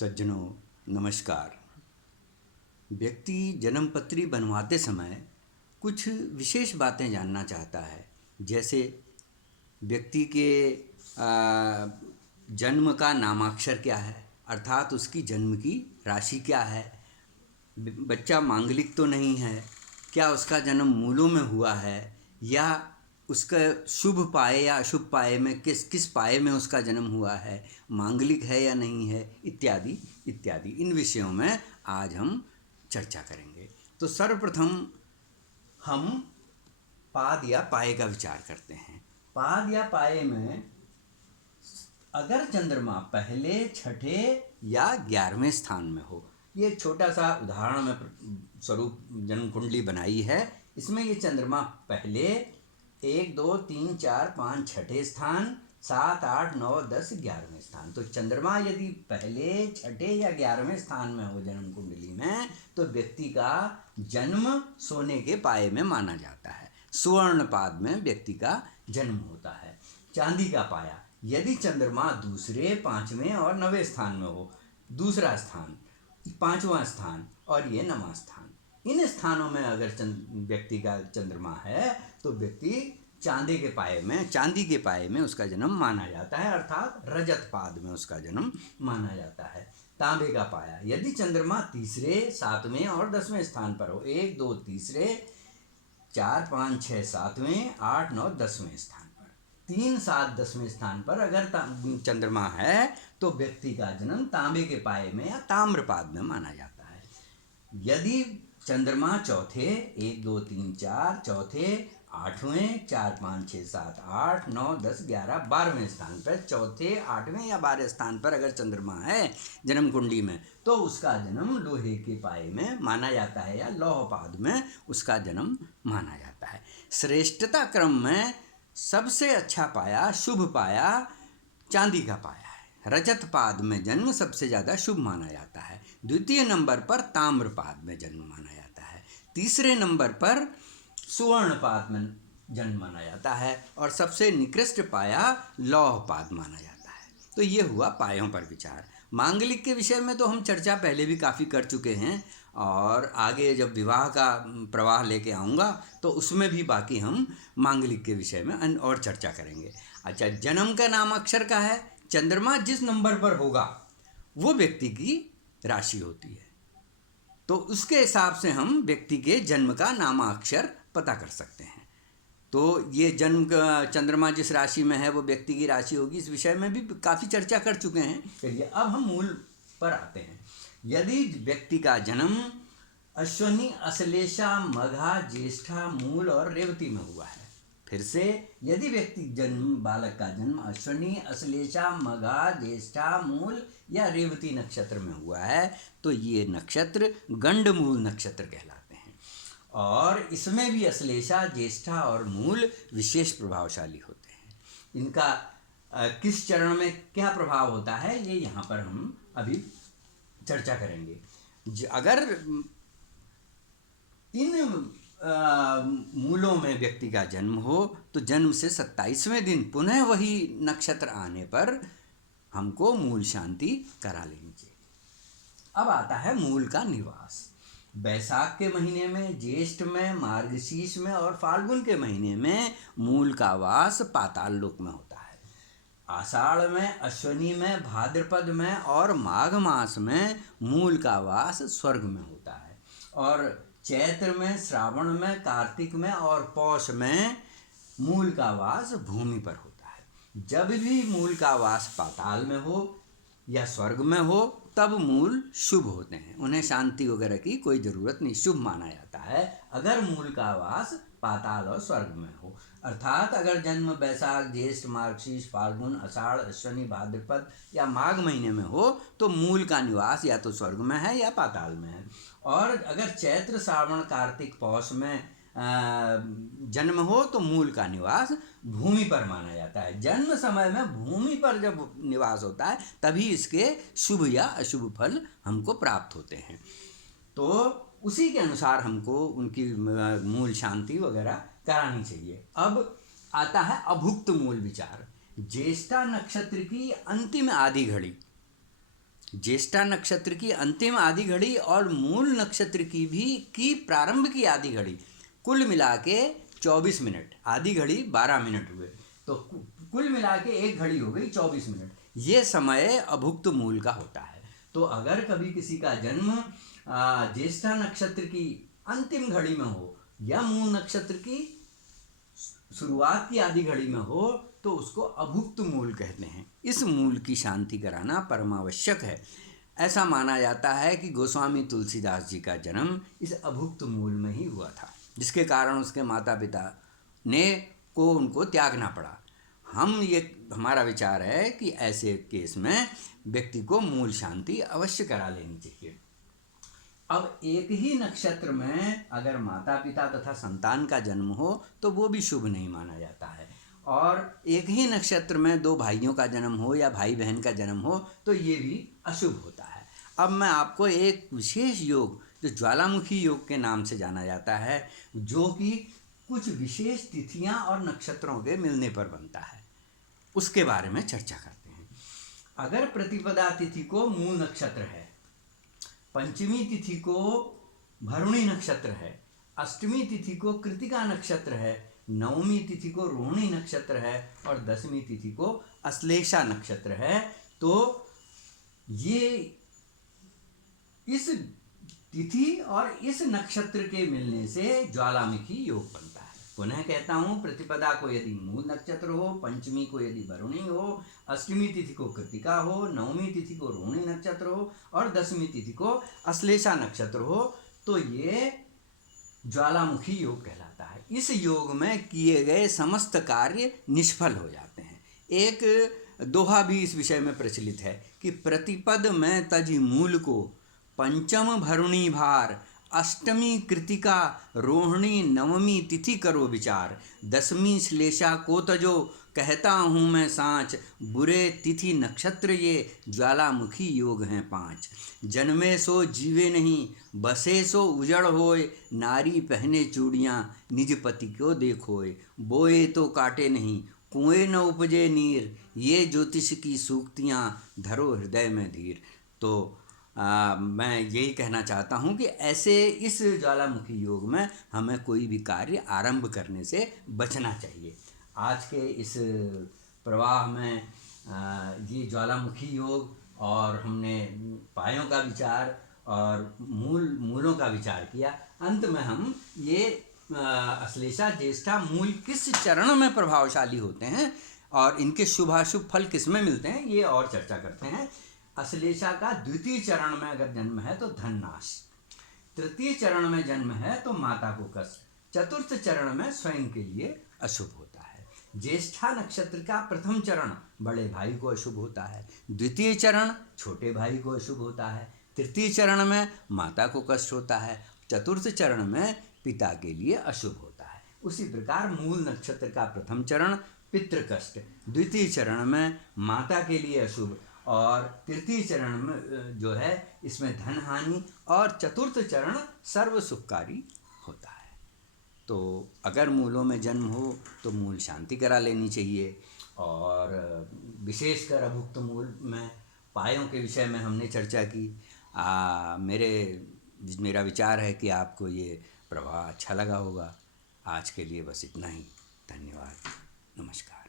सज्जनों, नमस्कार। व्यक्ति जन्मपत्री बनवाते समय कुछ विशेष बातें जानना चाहता है। जैसे व्यक्ति के जन्म का नामाक्षर क्या है, अर्थात उसकी जन्म की राशि क्या है। बच्चा मांगलिक तो नहीं है, क्या उसका जन्म मूलों में हुआ है, या उसका शुभ पाए या अशुभ पाए में किस किस पाए में उसका जन्म हुआ है, मांगलिक है या नहीं है, इत्यादि इत्यादि। इन विषयों में आज हम चर्चा करेंगे। तो सर्वप्रथम हम पाद या पाए का विचार करते हैं। पाद या पाए में अगर चंद्रमा पहले, छठे या 11वें स्थान में हो, ये एक छोटा सा उदाहरण में स्वरूप जन्म कुंडली बनाई है। इसमें ये चंद्रमा पहले 1, 2, 3, 4, 5 छठे स्थान, 7, 8, 9, 10 11वें स्थान। तो चंद्रमा यदि पहले, छठे या 11वें स्थान में हो जन्म कुंडली में, तो व्यक्ति का जन्म सोने के पाए में माना जाता है। सुवर्ण पाद में व्यक्ति का जन्म होता है। चांदी का पाया यदि चंद्रमा दूसरे, 5वें और 9वें स्थान में हो, दूसरा स्थान, 5वां स्थान और ये 9वां स्थान, इन स्थानों में अगर व्यक्ति का चंद्रमा है तो व्यक्ति चांदी के पाए में उसका जन्म माना जाता है, अर्थात रजत पाद में उसका जन्म माना जाता है। तांबे का पाया यदि चंद्रमा तीसरे, 7वें और 10वें स्थान पर हो, 1, 2 तीसरे, 4, 5, 6 7वें, 8, 9 10वें स्थान पर, 3, 7, 10वें स्थान पर अगर चंद्रमा है तो व्यक्ति का जन्म तांबे के पाए में या ताम्रपाद में माना जाता है। यदि चंद्रमा चौथे, 1, 2, 3, 4 चौथे, 8वें, 4, 5, 6, 7, 8, 9, 10, 11, 12वें स्थान पर, चौथे, 8वें या 12वें स्थान पर अगर चंद्रमा है जन्म कुंडली में, तो उसका जन्म लोहे के पाए में माना जाता है या लौहपाद में उसका जन्म माना जाता है। श्रेष्ठता क्रम में सबसे अच्छा पाया, शुभ पाया चांदी का पाया है। रजत पाद में जन्म सबसे ज़्यादा शुभ माना जाता है। द्वितीय नंबर पर ताम्रपाद में जन्म माना जाता है। तीसरे नंबर पर सुवर्णपाद में जन्म माना जाता है और सबसे निकृष्ट पाया लौहपाद माना जाता है। तो ये हुआ पायों पर विचार। मांगलिक के विषय में तो हम चर्चा पहले भी काफ़ी कर चुके हैं और आगे जब विवाह का प्रवाह लेके आऊँगा तो उसमें भी बाकी हम मांगलिक के विषय में और चर्चा करेंगे। अच्छा, जन्म का नाम अक्षर का है। चंद्रमा जिस नंबर पर होगा वो व्यक्ति की राशि होती है, तो उसके हिसाब से हम व्यक्ति के जन्म का नामाक्षर पता कर सकते हैं। तो ये जन्म का चंद्रमा जिस राशि में है वो व्यक्ति की राशि होगी, इस विषय में भी काफ़ी चर्चा कर चुके हैं। चलिए अब हम मूल पर आते हैं। यदि व्यक्ति का जन्म अश्विनी, अश्लेषा, मघा, ज्येष्ठा, मूल और रेवती में हुआ है, फिर से यदि व्यक्ति बालक का जन्म अश्विनी, अश्लेषा, मघा, ज्येष्ठा, मूल या रेवती नक्षत्र में हुआ है, तो ये नक्षत्र गंडमूल नक्षत्र कहलाते हैं और इसमें भी अश्लेषा, ज्येष्ठा और मूल विशेष प्रभावशाली होते हैं। इनका किस चरण में क्या प्रभाव होता है ये यहाँ पर हम अभी चर्चा करेंगे। अगर इन मूलों में व्यक्ति का जन्म हो तो जन्म से 27वें दिन पुनः वही नक्षत्र आने पर हमको मूल शांति करा लेनी चाहिए। अब आता है मूल का निवास। बैसाख के महीने में, ज्येष्ठ में, मार्गशीर्ष में और फाल्गुन के महीने में मूल का वास पाताल लोक में होता है। आषाढ़ में, अश्विनी में, भाद्रपद में और माघ मास में मूल का वास स्वर्ग में होता है और चैत्र में, श्रावण में, कार्तिक में और पौष में मूल का वास भूमि पर होता है। जब भी मूल का वास पाताल में हो या स्वर्ग में हो तब मूल शुभ होते हैं, उन्हें शांति वगैरह की कोई ज़रूरत नहीं, शुभ माना जाता है अगर मूल का वास पाताल और स्वर्ग में हो। अर्थात अगर जन्म बैसाख, ज्येष्ठ, मार्गशीर्ष, फाल्गुन, आषाढ़, अश्विनी, भाद्रपद या माघ महीने में हो तो मूल का निवास या तो स्वर्ग में है या पाताल में है। और अगर चैत्र, श्रावण, कार्तिक, पौष में जन्म हो तो मूल का निवास भूमि पर माना जाता है। जन्म समय में भूमि पर जब निवास होता है तभी इसके शुभ या अशुभ फल हमको प्राप्त होते हैं। तो उसी के अनुसार हमको उनकी मूल शांति वगैरह करानी चाहिए। अब आता है अभुक्त मूल विचार। ज्येष्ठा नक्षत्र की अंतिम आधी घड़ी ज्येष्ठा नक्षत्र की अंतिम आधी घड़ी और मूल नक्षत्र की प्रारंभ की आधी घड़ी कुल मिला के 24 मिनट, आधी घड़ी 12 मिनट हुए, तो कुल मिला के एक घड़ी हो गई 24 मिनट। ये समय अभुक्त मूल का होता है। तो अगर कभी किसी का जन्म ज्येष्ठा नक्षत्र की अंतिम घड़ी में हो या मूल नक्षत्र की शुरुआत की आधी घड़ी में हो तो उसको अभुक्त मूल कहते हैं। इस मूल की शांति कराना परमावश्यक है। ऐसा माना जाता है कि गोस्वामी तुलसीदास जी का जन्म इस अभुक्त मूल में ही हुआ था, जिसके कारण उसके माता पिता को उनको त्यागना पड़ा। हमारा विचार है कि ऐसे केस में व्यक्ति को मूल शांति अवश्य करा लेनी चाहिए। अब एक ही नक्षत्र में अगर माता पिता तथा संतान का जन्म हो तो वो भी शुभ नहीं माना जाता है, और एक ही नक्षत्र में दो भाइयों का जन्म हो या भाई बहन का जन्म हो तो ये भी अशुभ होता है। अब मैं आपको एक विशेष योग जो ज्वालामुखी योग के नाम से जाना जाता है, जो कि कुछ विशेष तिथियां और नक्षत्रों के मिलने पर बनता है, उसके बारे में चर्चा करते हैं। अगर प्रतिपदा तिथि को मूल नक्षत्र है, पंचमी तिथि को भरुणी नक्षत्र है, अष्टमी तिथि को कृतिका नक्षत्र है, नवमी तिथि को रोहिणी नक्षत्र है और दसवीं तिथि को अश्लेषा नक्षत्र है, तो ये इस तिथि और इस नक्षत्र के मिलने से ज्वालामुखी योग बनता है। पुनः कहता हूँ, प्रतिपदा को यदि मूल नक्षत्र हो, पंचमी को यदि भरुणी हो, अष्टमी तिथि को कृतिका हो, नवमी तिथि को रोहिणी नक्षत्र हो और दसवीं तिथि को अश्लेषा नक्षत्र हो, तो ये ज्वालामुखी योग कहलाता है। इस योग में किए गए समस्त कार्य निष्फल हो जाते हैं। एक दोहा भी इस विषय में प्रचलित है कि प्रतिपद में तजि मूल को, पंचम भरुणी भार, अष्टमी कृतिका रोहिणी नवमी तिथि करो विचार, दसवीं श्लेषा को तजो कहता हूँ मैं सांच, बुरे तिथि नक्षत्र ये ज्वालामुखी योग हैं 5। जन्मे सो जीवे नहीं, बसे सो उजड़ होए, नारी पहने चूड़ियाँ निज पति को देखोए, बोए तो काटे नहीं, कुएं न उपजे नीर, ये ज्योतिष की सूक्तियाँ धरो हृदय में धीर। तो मैं यही कहना चाहता हूँ कि ऐसे इस ज्वालामुखी योग में हमें कोई भी कार्य आरंभ करने से बचना चाहिए। आज के इस प्रवाह में ये ज्वालामुखी योग और हमने पायों का विचार और मूलों का विचार किया। अंत में हम ये अश्लेषा ज्येष्ठा मूल किस चरण में प्रभावशाली होते हैं और इनके शुभाशुभ फल किस में मिलते हैं, ये और चर्चा करते हैं। अश्लेषा का द्वितीय चरण में अगर जन्म है तो धन नाश, तृतीय चरण में जन्म है तो माता को कष्ट, चतुर्थ चरण में स्वयं के लिए अशुभ होता है। ज्येष्ठा नक्षत्र का प्रथम चरण बड़े भाई को अशुभ होता है, द्वितीय चरण छोटे भाई को अशुभ होता है, तृतीय चरण में माता को कष्ट होता है, चतुर्थ चरण में पिता के लिए अशुभ होता है। उसी प्रकार मूल नक्षत्र का प्रथम चरण पितृ कष्ट, द्वितीय चरण में माता के लिए अशुभ और तृतीय चरण में जो है इसमें धन हानि और चतुर्थ चरण सर्व सुखकारी होता है। तो अगर मूलों में जन्म हो तो मूल शांति करा लेनी चाहिए, और विशेषकर अभुक्त मूल में पायों के विषय में हमने चर्चा की। मेरा विचार है कि आपको ये प्रभाव अच्छा लगा होगा। आज के लिए बस इतना ही। धन्यवाद। नमस्कार।